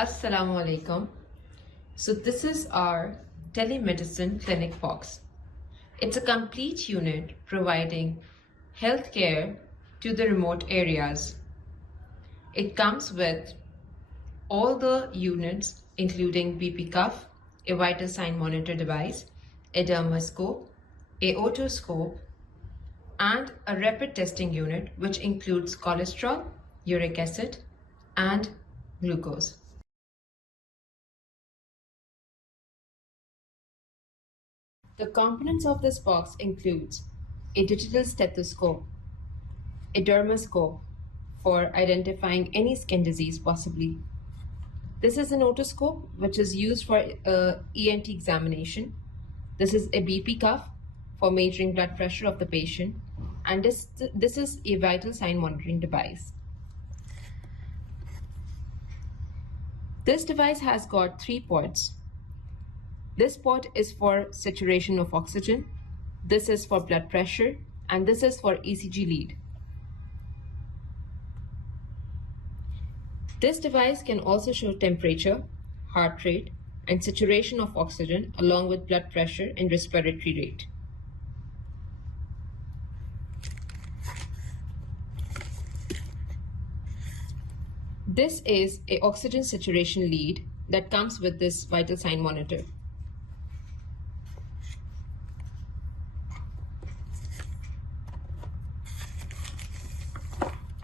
Assalamu alaikum. So this is our telemedicine clinic box. It's a complete unit providing healthcare to the remote areas. It comes with all the units including BP cuff, a vital sign monitor device, a dermoscope, a otoscope, and a rapid testing unit which includes cholesterol, uric acid, and glucose. The components of this box includes a digital stethoscope, a dermoscope for identifying any skin disease possibly. This is an otoscope which is used for ENT examination. This is a BP cuff for measuring blood pressure of the patient, and this is a vital sign monitoring device. This device has got 3 ports. This port is for saturation of oxygen, this is for blood pressure, and this is for ECG lead. This device can also show temperature, heart rate, and saturation of oxygen along with blood pressure and respiratory rate. This is an oxygen saturation lead that comes with this vital sign monitor.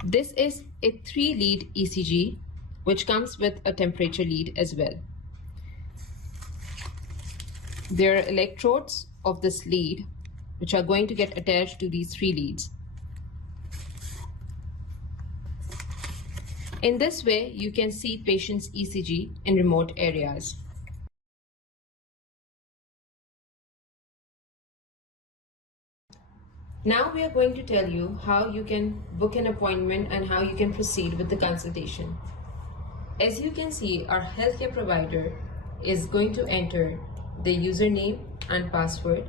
This is a 3-lead ECG which comes with a temperature lead as well. There are electrodes of this lead which are going to get attached to these 3 leads. In this way, you can see patients' ECG in remote areas. Now we are going to tell you how you can book an appointment and how you can proceed with the consultation. As you can see, our healthcare provider is going to enter the username and password.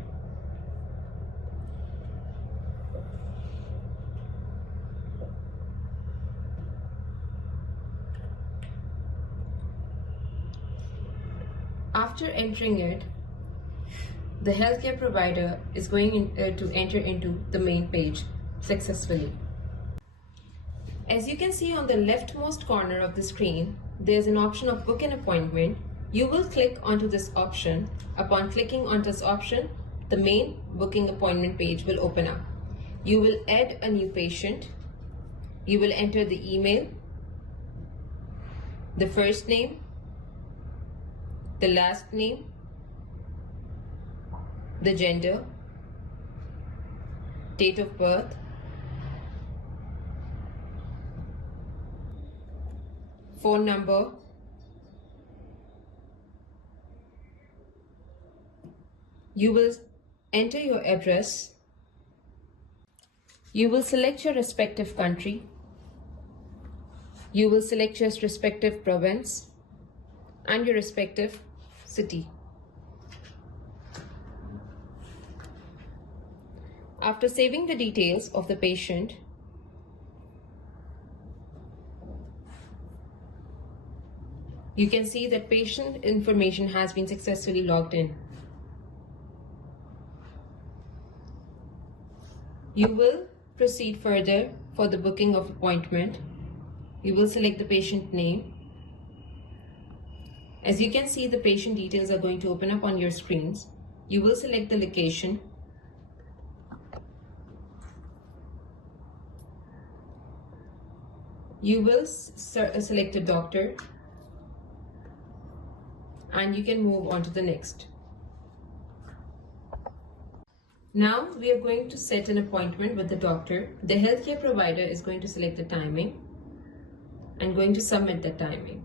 After entering it, the healthcare provider is going to enter into the main page successfully. As you can see on the leftmost corner of the screen, there's an option of book an appointment. You will click onto this option. Upon clicking on this option, the main booking appointment page will open up. You will add a new patient. You will enter the email, the first name, the last name, the gender, date of birth, phone number, you will enter your address, you will select your respective country, you will select your respective province and your respective city. After saving the details of the patient, you can see that patient information has been successfully logged in. You will proceed further for the booking of appointment. You will select the patient name. As you can see, the patient details are going to open up on your screens. You will select the location. You will select a doctor and you can move on to the next. Now we are going to set an appointment with the doctor. The healthcare provider is going to select the timing and going to submit the timing.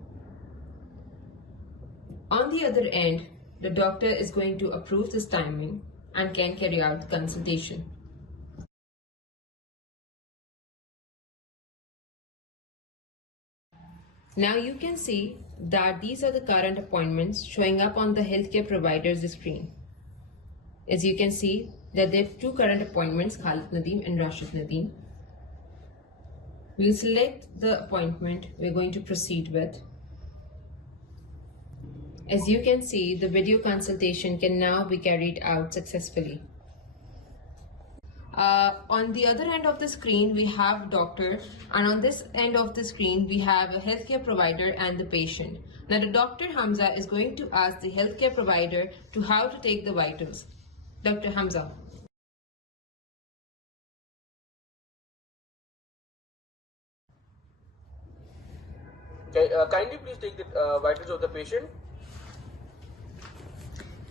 On the other end, the doctor is going to approve this timing and can carry out the consultation. Now you can see that these are the current appointments showing up on the healthcare provider's screen. As you can see that there are 2 current appointments, Khalid Nadeem and Rashid Nadeem. We'll select the appointment we're going to proceed with. As you can see, the video consultation can now be carried out successfully. On the other end of the screen, we have doctor, and on this end of the screen, we have a healthcare provider and the patient. Now, the Dr. Hamza is going to ask the healthcare provider to how to take the vitals. Dr. Hamza. Okay, kindly please take the vitals of the patient.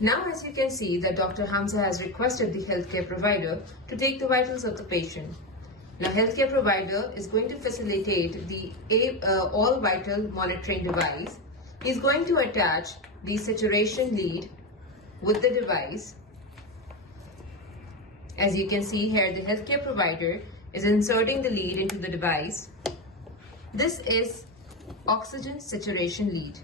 Now, as you can see, that Dr. Hamza has requested the healthcare provider to take the vitals of the patient. Now, healthcare provider is going to facilitate the all vital monitoring device. He is going to attach the saturation lead with the device. As you can see here, the healthcare provider is inserting the lead into the device. This is oxygen saturation lead.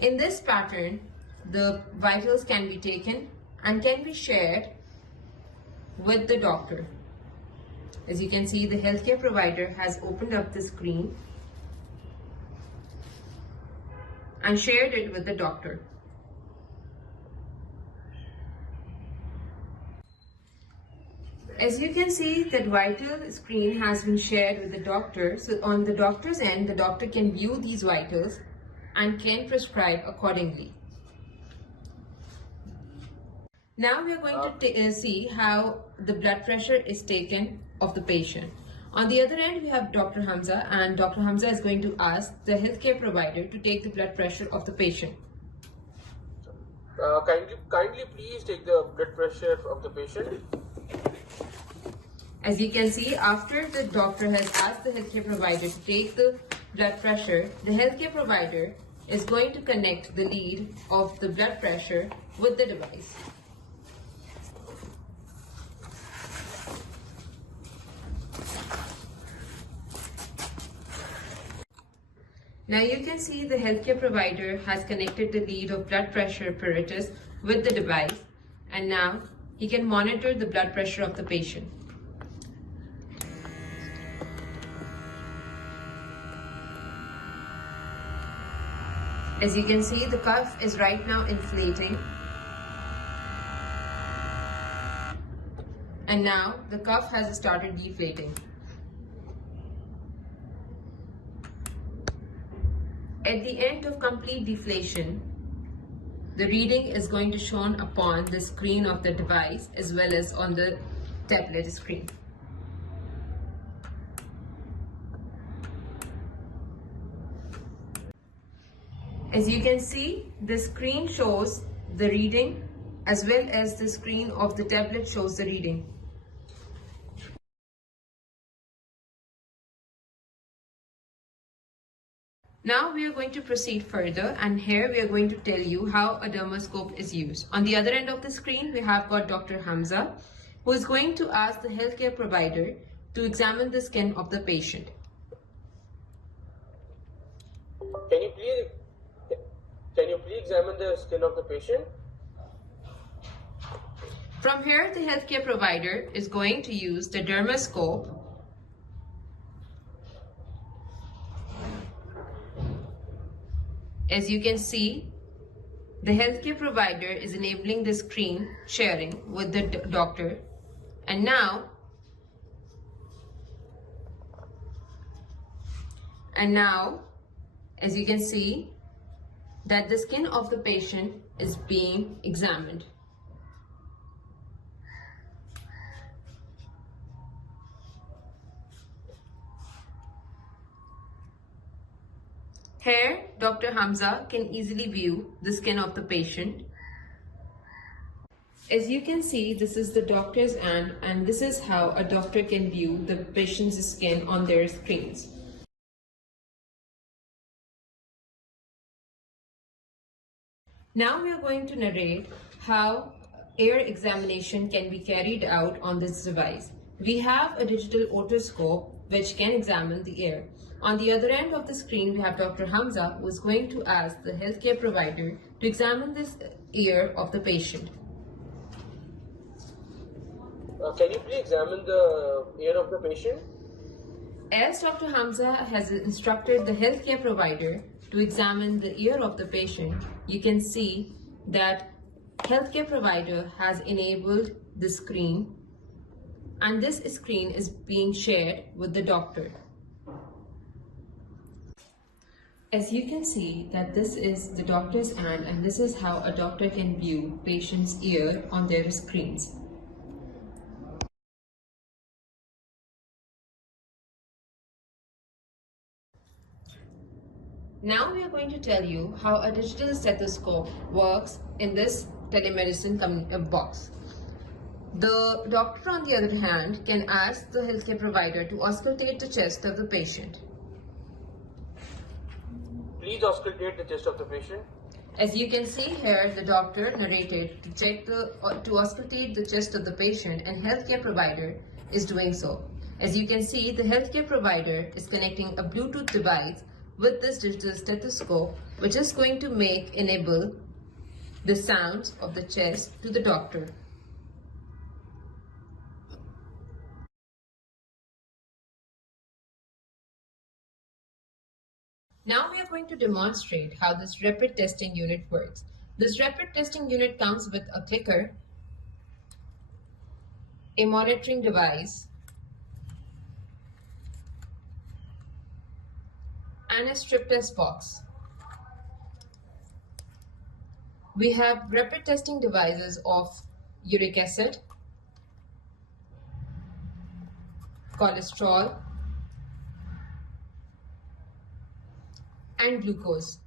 In this pattern, the vitals can be taken and can be shared with the doctor. As you can see, the healthcare provider has opened up the screen and shared it with the doctor. As you can see, that vital screen has been shared with the doctor. So on the doctor's end, the doctor can view these vitals and can prescribe accordingly. Now we are going to see how the blood pressure is taken of the patient. On the other end, we have Dr. Hamza, and Dr. Hamza is going to ask the healthcare provider to take the blood pressure of the patient. Kindly please take the blood pressure of the patient. As you can see, after the doctor has asked the healthcare provider to take the blood pressure, the healthcare provider is going to connect the lead of the blood pressure with the device. Now you can see the healthcare provider has connected the lead of blood pressure apparatus with the device, and now he can monitor the blood pressure of the patient. As you can see, the cuff is right now inflating. And now the cuff has started deflating. At the end of complete deflation, the reading is going to shown upon the screen of the device as well as on the tablet screen. As you can see, the screen shows the reading as well as the screen of the tablet shows the reading. Now we are going to proceed further, and here we are going to tell you how a dermoscope is used. On the other end of the screen, we have got Dr. Hamza, who is going to ask the healthcare provider to examine the skin of the patient. Can you please examine the skin of the patient? From here, the healthcare provider is going to use the dermoscope As you can see, the healthcare provider is enabling the screen sharing with the doctor. And now, as you can see, that the skin of the patient is being examined. Here, Dr. Hamza can easily view the skin of the patient. As you can see, this is the doctor's end, and this is how a doctor can view the patient's skin on their screens. Now we are going to narrate how ear examination can be carried out on this device. We have a digital otoscope which can examine the ear. On the other end of the screen, we have Dr. Hamza, who is going to ask the healthcare provider to examine this ear of the patient. Can you please examine the ear of the patient? As Dr. Hamza has instructed the healthcare provider to examine the ear of the patient, you can see that healthcare provider has enabled the screen, and this screen is being shared with the doctor. As you can see that this is the doctor's hand, and this is how a doctor can view patient's ear on their screens. Now we are going to tell you how a digital stethoscope works in this telemedicine box. The doctor, on the other hand, can ask the healthcare provider to auscultate the chest of the patient. Please auscultate the chest of the patient. As you can see here, the doctor narrated to auscultate the chest of the patient, and healthcare provider is doing so. As you can see, the healthcare provider is connecting a Bluetooth device with this digital stethoscope, which is going to enable the sounds of the chest to the doctor. Now we are going to demonstrate how this rapid testing unit works. This rapid testing unit comes with a clicker, a monitoring device, and a strip test box. We have rapid testing devices of uric acid, cholesterol, and glucose.